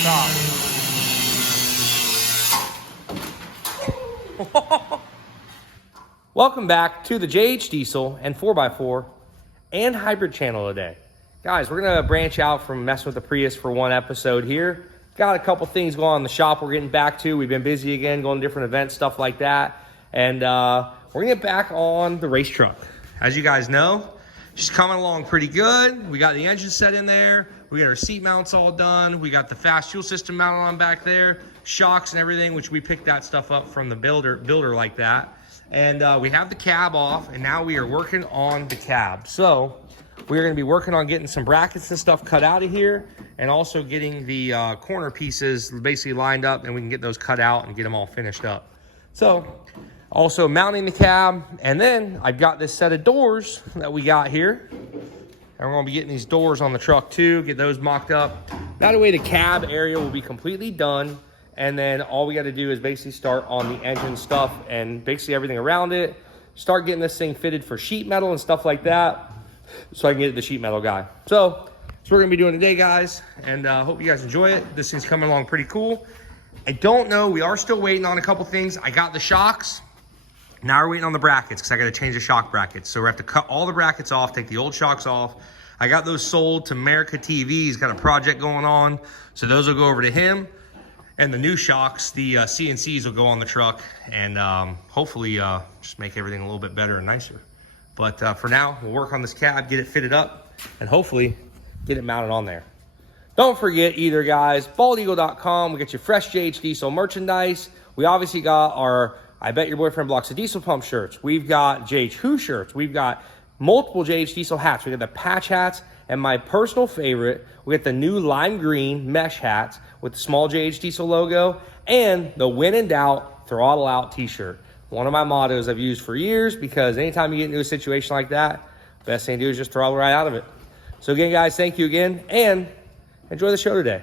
Stop. Welcome back to the JH Diesel and 4x4 and hybrid channel today. Guys, we're gonna branch out from messing with the Prius for one episode here. Got a couple things going on in the shop we're getting back to. We've been busy again, going to different events, stuff like that. And we're gonna get back on the race truck. As you guys know, she's coming along pretty good. We got the engine set in there. We got our seat mounts all done. We got the fast fuel system mounted on back there, shocks and everything, which we picked that stuff up from the builder like that. And we have the cab off, and now we are working on the cab. So we're gonna be working on getting some brackets and stuff cut out of here, and also getting the corner pieces basically lined up, and we can get those cut out and get them all finished up. So also mounting the cab, and then I've got this set of doors that we got here. And we're gonna be getting these doors on the truck too, get those mocked up. That way the cab area will be completely done. And then all we gotta do is basically start on the engine stuff and basically everything around it. Start getting this thing fitted for sheet metal and stuff like that, so I can get the sheet metal guy. So that's what we're gonna be doing today, guys. And hope you guys enjoy it. This thing's coming along pretty cool. I don't know, we are still waiting on a couple things. I got the shocks. Now we're waiting on the brackets because I got to change the shock brackets. So we have to cut all the brackets off, take the old shocks off. I got those sold to America TV. He's got a project going on. So those will go over to him. And the new shocks, the CNCs will go on the truck and hopefully just make everything a little bit better and nicer. But for now, we'll work on this cab, get it fitted up, and hopefully get it mounted on there. Don't forget either, guys, baldeagle.com. We got your fresh JH Diesel merchandise. We obviously got our I Bet Your Boyfriend Blocks a Diesel Pump shirts. We've got JH Who shirts. We've got multiple JH Diesel hats. We got the patch hats, and my personal favorite, we got the new lime green mesh hats with the small JH Diesel logo, and the when in doubt, throttle out t-shirt. One of my mottos I've used for years, because anytime you get into a situation like that, best thing to do is just throttle right out of it. So again, guys, thank you again, and enjoy the show today.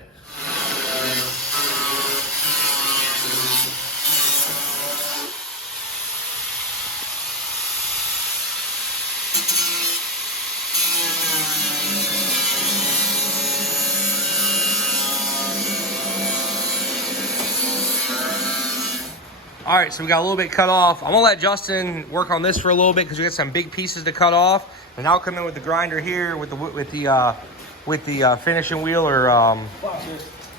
All right, so we got a little bit cut off. I'm gonna let Justin work on this for a little bit because we got some big pieces to cut off, and I'll come in with the grinder here with the finishing wheel or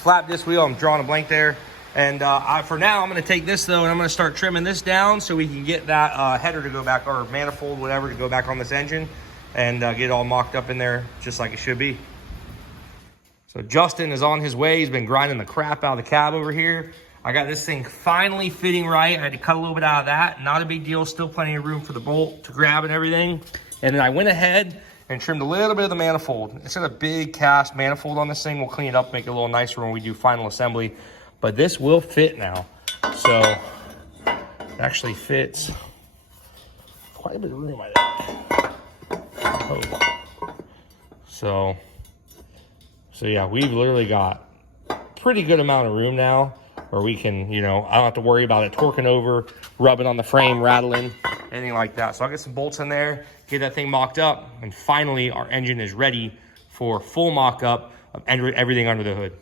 flap disc wheel. I'm drawing a blank there, and for now I'm gonna take this though, and I'm gonna start trimming this down so we can get that header to go back, or manifold, whatever, to go back on this engine, and get it all mocked up in there just like it should be. So Justin is on his way. He's been grinding the crap out of the cab over here. I got this thing finally fitting right. I had to cut a little bit out of that. Not a big deal. Still plenty of room for the bolt to grab and everything. And then I went ahead and trimmed a little bit of the manifold. Instead of a big cast manifold on this thing, we'll clean it up, make it a little nicer when we do final assembly. But this will fit now. So it actually fits quite a bit of room, I think. Oh. So yeah, we've literally got a pretty good amount of room now, where we can, you know, I don't have to worry about it torquing over, rubbing on the frame, rattling, anything like that. So I'll get some bolts in there, get that thing mocked up, and finally our engine is ready for full mock-up of everything under the hood.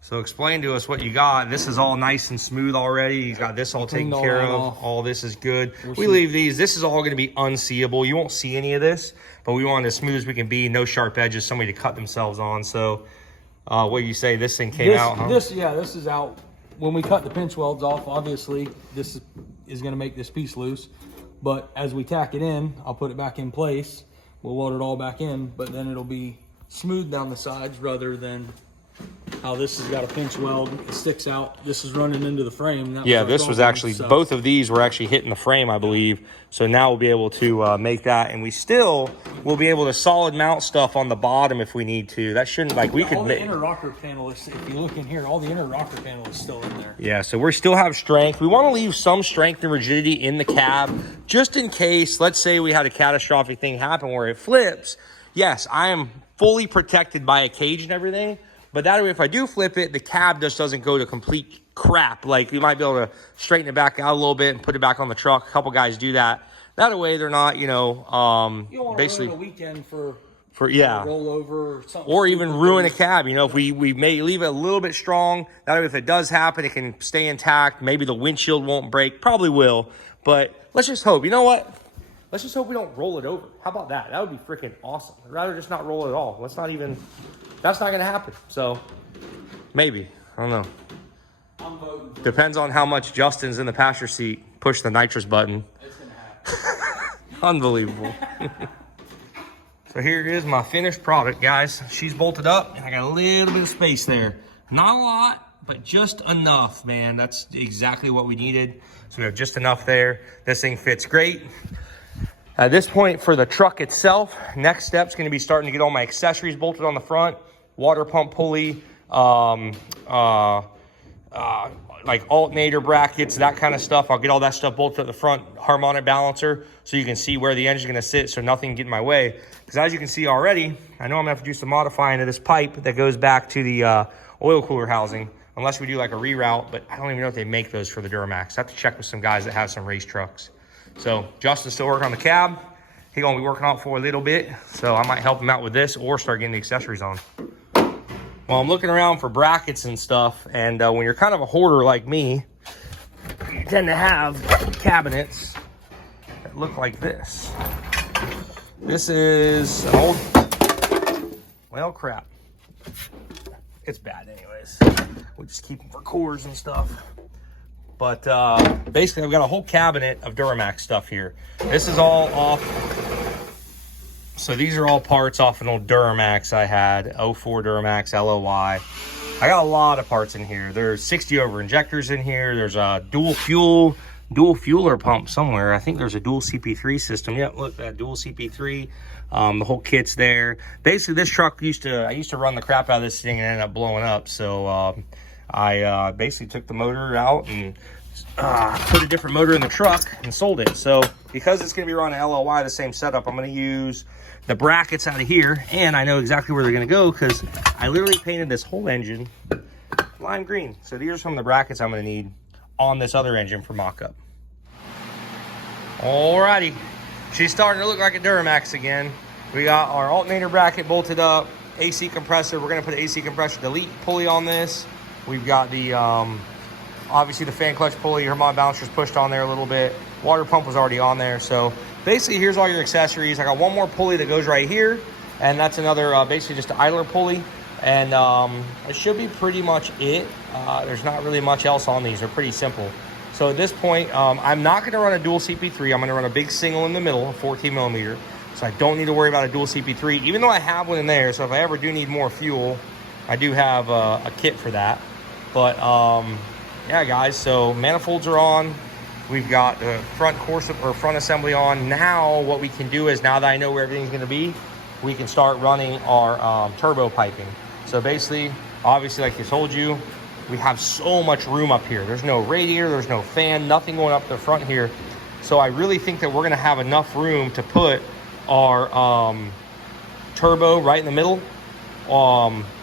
So explain to us what you got. This is all nice and smooth already. You got this all taken care of. All this is good. We leave these. This is all going to be unseeable. You won't see any of this, but we want it as smooth as we can be. No sharp edges, somebody to cut themselves on. So what do you say? This thing came out, huh? This is out. When we cut the pinch welds off, obviously this is going to make this piece loose, but as we tack it in, I'll put it back in place. We'll weld it all back in, but then it'll be smooth down the sides rather than how this has got a pinch weld. It sticks out. This is running into the frame. Yeah, this was actually, both of these were actually hitting the frame, I believe. So now we'll be able to make that, and we still will be able to solid mount stuff on the bottom if we need to. That shouldn't, like, we could all the inner rocker panel is, if you look in here, all the inner rocker panel is still in there. Yeah, so we still have strength. We want to leave some strength and rigidity in the cab, just in case, let's say we had a catastrophic thing happen where it flips. Yes, I am fully protected by a cage and everything, but that way, if I do flip it, the cab just doesn't go to complete crap. Like, you might be able to straighten it back out a little bit and put it back on the truck. A couple guys do that. That way, they're not, you know, you don't want basically to ruin a weekend for Yeah. roll over or something. Or even ruin a cab. You know, if we may leave it a little bit strong, that way if it does happen, it can stay intact. Maybe the windshield won't break. Probably will. But let's just hope. You know what? Let's just hope we don't roll it over. How about that? That would be freaking awesome. I'd rather just not roll it at all. That's not going to happen. So maybe. I don't know. I'm voting. Depends on how much Justin's in the passenger seat. Push the nitrous button. It's going to happen. Unbelievable. So here is my finished product, guys. She's bolted up, and I got a little bit of space there. Not a lot, but just enough, man. That's exactly what we needed. So we have just enough there. This thing fits great. At this point, for the truck itself, next step's gonna be starting to get all my accessories bolted on the front, water pump pulley, like alternator brackets, that kind of stuff. I'll get all that stuff bolted at the front, harmonic balancer, so you can see where the engine's gonna sit so nothing can get in my way. Because as you can see already, I know I'm gonna have to do some modifying to this pipe that goes back to the oil cooler housing, unless we do like a reroute, but I don't even know if they make those for the Duramax. I have to check with some guys that have some race trucks. So Justin's still working on the cab. He's gonna be working on it for a little bit, so I might help him out with this or start getting the accessories on. Well, I'm looking around for brackets and stuff, and when you're kind of a hoarder like me, you tend to have cabinets that look like this. This is an old, well, crap. It's bad anyways. We just keep them for cores and stuff. But basically, I've got a whole cabinet of Duramax stuff here. This is all off. So these are all parts off an old Duramax I had, 04 Duramax LOY. I got a lot of parts in here. There's 60 over injectors in here. There's a dual fueler pump somewhere. I think there's a dual CP3 system. Yep, look, that dual CP3. The whole kit's there. Basically, this truck I used to run the crap out of this thing and ended up blowing up. So I basically took the motor out and put a different motor in the truck and sold it. So because it's going to be running LOY, the same setup, I'm going to use the brackets out of here, and I know exactly where they're going to go because I literally painted this whole engine lime green. So these are some of the brackets I'm going to need on this other engine for mock-up. Alrighty, she's starting to look like a Duramax again. We got our alternator bracket bolted up, AC compressor. We're going to put an AC compressor delete pulley on this. We've got the obviously the fan clutch pulley, harmonic balancer's pushed on there a little bit. Water pump was already on there. So basically, here's all your accessories. I got one more pulley that goes right here, and that's another basically just an idler pulley. And it should be pretty much it. There's not really much else on these. They're pretty simple. So at this point, I'm not going to run a dual CP3. I'm going to run a big single in the middle, a 14 millimeter. So I don't need to worry about a dual CP3, even though I have one in there. So if I ever do need more fuel, I do have a kit for that. But yeah, guys, so manifolds are on. We've got the front front assembly on. Now what we can do is, now that I know where everything's going to be, we can start running our turbo piping. So basically, obviously, like I told you, we have so much room up here. There's no radiator, there's no fan, nothing going up the front here. So I really think that we're going to have enough room to put our turbo right in the middle,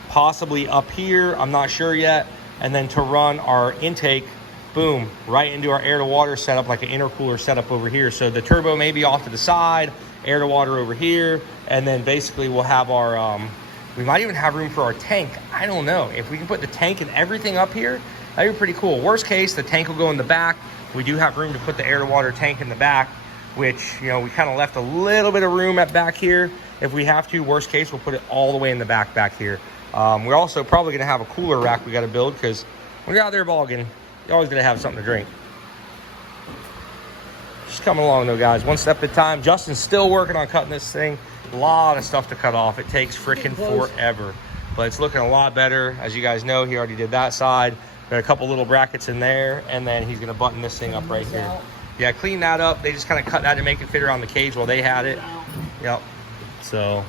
possibly up here, I'm not sure yet, and then to run our intake, boom, right into our air to water setup, like an intercooler setup over here. So the turbo may be off to the side, air to water over here, and then basically we'll have our we might even have room for our tank. I don't know if we can put the tank and everything up here. That'd be pretty cool. Worst case, the tank will go in the back. We do have room to put the air to water tank in the back, which, you know, we kind of left a little bit of room at back here. If we have to, worst case, we'll put it all the way in the back here. We're also probably going to have a cooler rack we got to build, because when you're out there bogging, you're always going to have something to drink. Just coming along though, guys, one step at a time. Justin's still working on cutting this thing. A lot of stuff to cut off. It takes freaking forever, but it's looking a lot better. As you guys know, he already did that side. Got a couple little brackets in there, and then he's going to button this thing up right here. Yeah, clean that up. They just kind of cut that to make it fit around the cage while they had it. Yep. So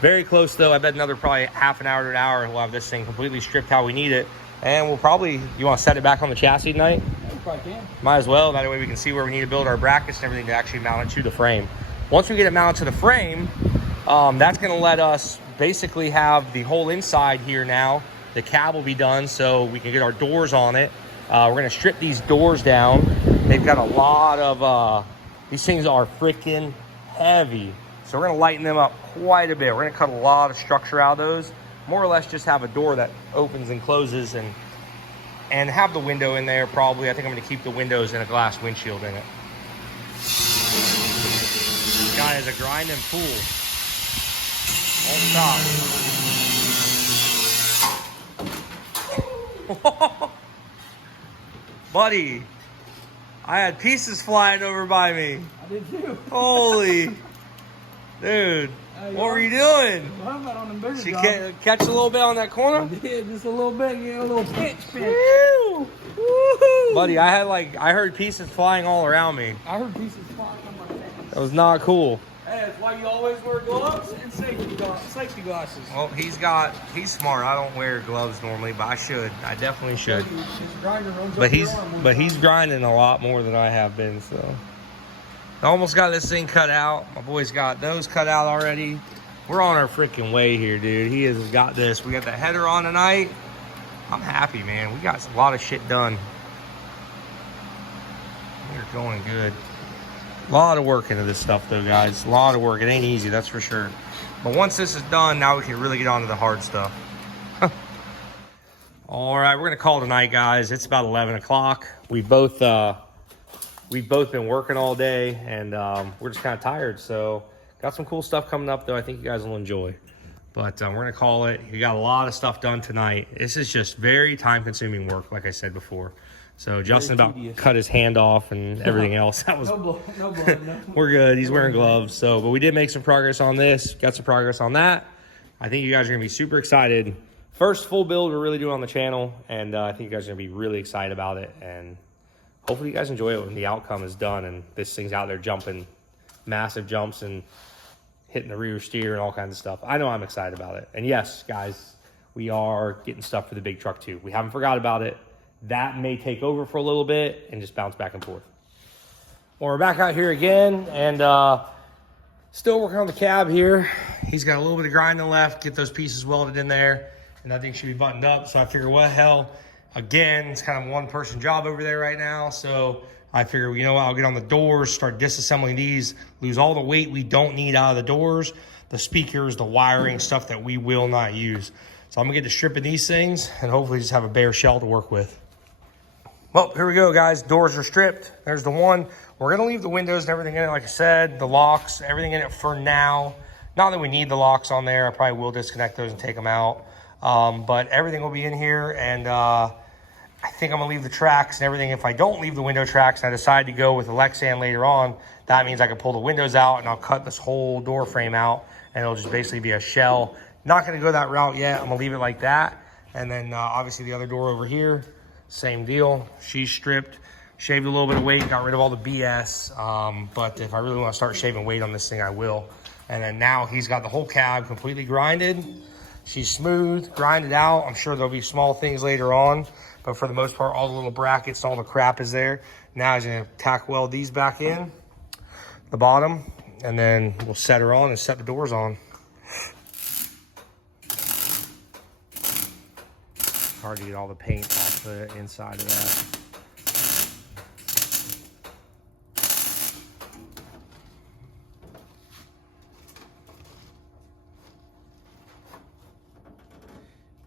very close though. I bet another probably half an hour to an hour we'll have this thing completely stripped how we need it. And we'll probably, you want to set it back on the chassis tonight? Yeah, we probably can. Might as well. That way we can see where we need to build our brackets and everything to actually mount it to the frame. Once we get it mounted to the frame, that's going to let us basically have the whole inside here now. The cab will be done so we can get our doors on it. We're going to strip these doors down. They've got a lot of, these things are freaking heavy. So we're gonna lighten them up quite a bit. We're gonna cut a lot of structure out of those. More or less just have a door that opens and closes and have the window in there probably. I think I'm gonna keep the windows and a glass windshield in it. This guy is a grinding fool. Won't stop. Buddy, I had pieces flying over by me. I did too. Holy. Dude, what were you doing? She catch a little bit on that corner? I did, just a little bit, get a little pinch. Woo! Woo-hoo. Buddy, I heard pieces flying all around me. I heard pieces flying on my face. That was not cool. Hey, that's why you always wear gloves and safety glasses. Well, he's smart. I don't wear gloves normally, but I should. I definitely should. But he's grinding a lot more than I have been, so. I almost got this thing cut out. My boy's got those cut out already. We're on our freaking way here, dude. He has got this. We got the header on tonight. I'm happy, man. We got a lot of shit done. We're going good. A lot of work into this stuff, though, guys. A lot of work. It ain't easy, that's for sure. But once this is done, now we can really get on to the hard stuff. All right, we're going to call it a night, guys. It's about 11 o'clock. We've both been working all day, and we're just kind of tired. So got some cool stuff coming up, though. I think you guys will enjoy. But we're going to call it. We got a lot of stuff done tonight. This is just very time-consuming work, like I said before. So Justin about cut his hand off and everything else. That was no blood, no. We're good. He's wearing gloves. So, but we did make some progress on this. Got some progress on that. I think you guys are gonna be super excited. First full build we're really doing on the channel, and I think you guys are gonna be really excited about it. And hopefully you guys enjoy it when the outcome is done and this thing's out there jumping massive jumps and hitting the rear steer and all kinds of stuff. I know I'm excited about it. And yes, guys, we are getting stuff for the big truck too. We haven't forgot about it. That may take over for a little bit and just bounce back and forth. Well, we're back out here again and still working on the cab here. He's got a little bit of grinding left, get those pieces welded in there, and that thing should be buttoned up. So I figure, what hell, again, it's kind of a one-person job over there right now. So I figure, you know what, I'll get on the doors, start disassembling these, lose all the weight we don't need out of the doors, the speakers, the wiring, stuff that we will not use. So I'm gonna get to stripping these things and hopefully just have a bare shell to work with. Well, here we go, guys. Doors are stripped. There's the one. We're going to leave the windows and everything in it, like I said, the locks, everything in it for now. Not that we need the locks on there. I probably will disconnect those and take them out. But everything will be in here, and I think I'm going to leave the tracks and everything. If I don't leave the window tracks and I decide to go with the Lexan later on, that means I can pull the windows out and I'll cut this whole door frame out, and it'll just basically be a shell. Not going to go that route yet. I'm going to leave it like that. And then obviously the other door over here, same deal. She's stripped, shaved a little bit of weight, got rid of all the BS. But if I really want to start shaving weight on this thing, I will. And then now he's got the whole cab completely grinded. She's smooth, grinded out. I'm sure there'll be small things later on, but for the most part, all the little brackets, all the crap is there. Now he's gonna tack weld these back in, the bottom, and then we'll set her on and set the doors on. Hard to get all the paint off the inside of that.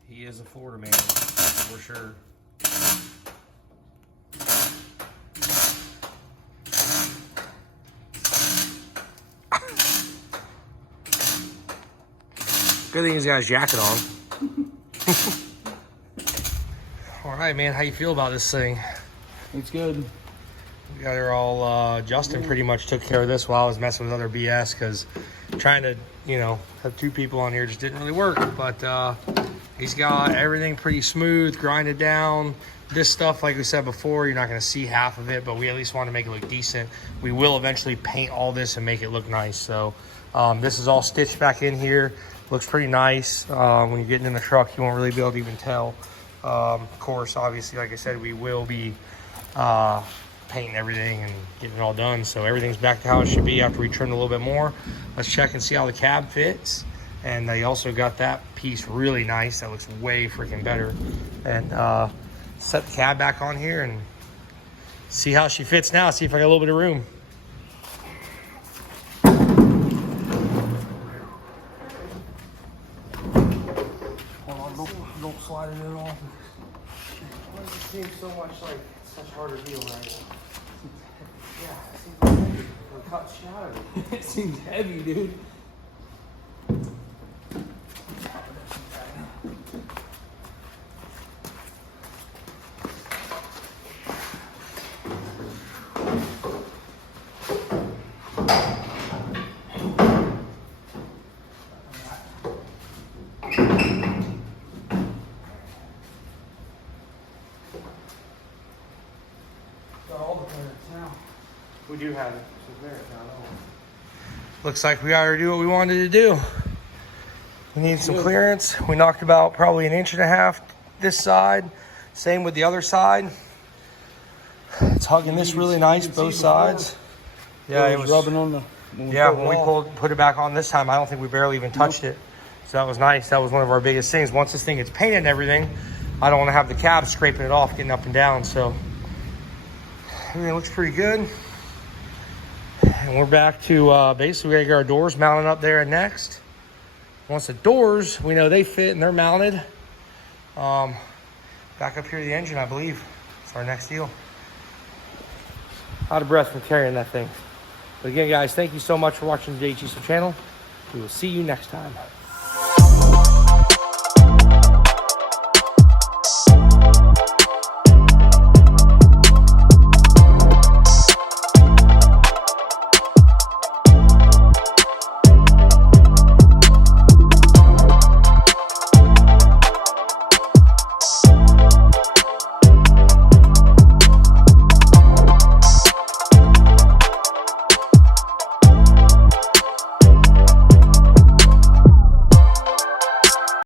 He is a Florida man, for sure. Good thing he's got his jacket on. All right, man, how you feel about this thing? It's good. We got her all, Justin pretty much took care of this while I was messing with other BS, because trying to, you know, have two people on here just didn't really work. But he's got everything pretty smooth, grinded down. This stuff, like we said before, you're not going to see half of it, but we at least want to make it look decent. We will eventually paint all this and make it look nice. So this is all stitched back in here. Looks pretty nice. When you're getting in the truck, you won't really be able to even tell. Of course, obviously, like I said, we will be painting everything and getting it all done. So everything's back to how it should be after we trim a little bit more. Let's check and see how the cab fits. And they also got that piece really nice. That looks way freaking better. And set the cab back on here and see how she fits now. See if I got a little bit of room. Why does it seem so much like such a harder deal right now? Yeah, it seems like we're cut shit out of it. It seems heavy, dude. We do have it. Looks like we gotta do what we wanted to do. We need some clearance. We knocked about probably 1.5 inches this side. Same with the other side. It's hugging this really nice, both sides. Yeah, it was rubbing on the. When we put it back on this time, I don't think we barely even touched it. So that was nice. That was one of our biggest things. Once this thing gets painted and everything, I don't want to have the cab scraping it off, getting up and down. So everything looks pretty good. And we're back to basically we gotta get our doors mounted up there next. Once the doors, we know they fit and they're mounted. Back up here to the engine, I believe. It's our next deal. Out of breath from carrying that thing. But again, guys, thank you so much for watching the JH Diesel channel. We will see you next time.